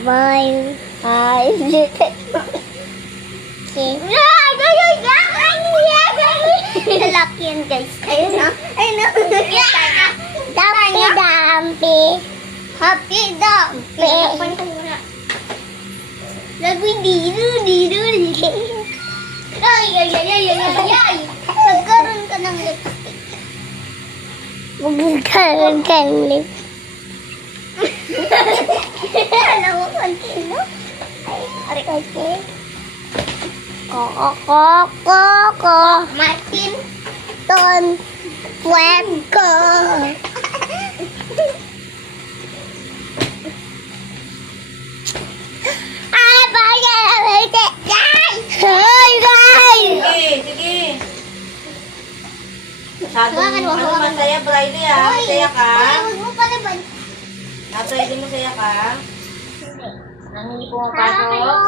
Bye. Hi. Lalaki yan, guys. Ayun na. Ayun na. Dampi. Happy Dumpy. Lagwi dito. Ay. Nagkaroon ka ng lipstick. Magkaroon ka ng lipstick. Alam mo kung sino? Ay, kasi. Koko. Martin. Ton. Puerco. Ay, bakit? Ay, guys! Sige. Masyadong masaya, Bridie ah. Masaya ka? Huwag mo pala ba? Bridie, masaya ka? Nangingi po ang Kayo. pasok?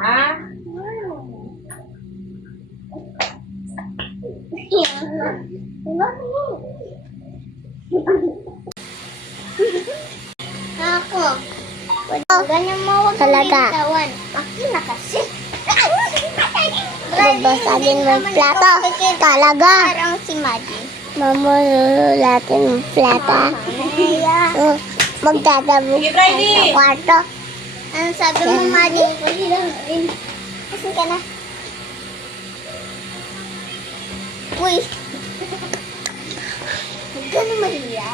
Ha? Ako. Ganyan mo, huwag talaga. Akin na kasi. Babasagin mo yung plato. Talaga. Parang si Maddie. Mamululatin mo yung plato. Magdadabog Sige, ka Bridie. sa kwarto. Ano sabi mo, Maddie? Kasi ka na. Uy. Huwag ka na Maria.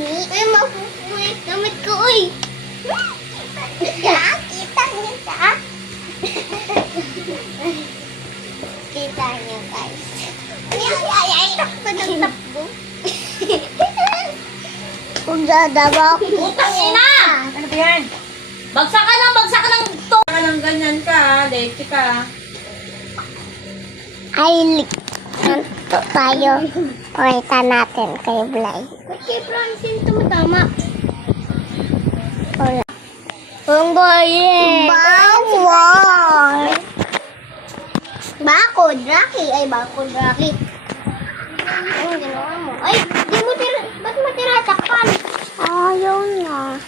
Uy, mapupulit damit ko, uy. Kita niyo ka? Kita niyo, guys. Ay, takbo ng takbo. Kung dadaba ako. Putang ina! Ano ba yan? Bagsak ka ng to! Ka ng ganyan ka, late ka. Ay, ito tayo. Pakita natin kay Blay. Kasi Francine, tumatama. Wala. Ang bayan. Bawal. Bakod, Rocky. Ay, bakod, Rocky. Anong ginawa mo? Ay, ba't mo tinatakpan? Ayaw na.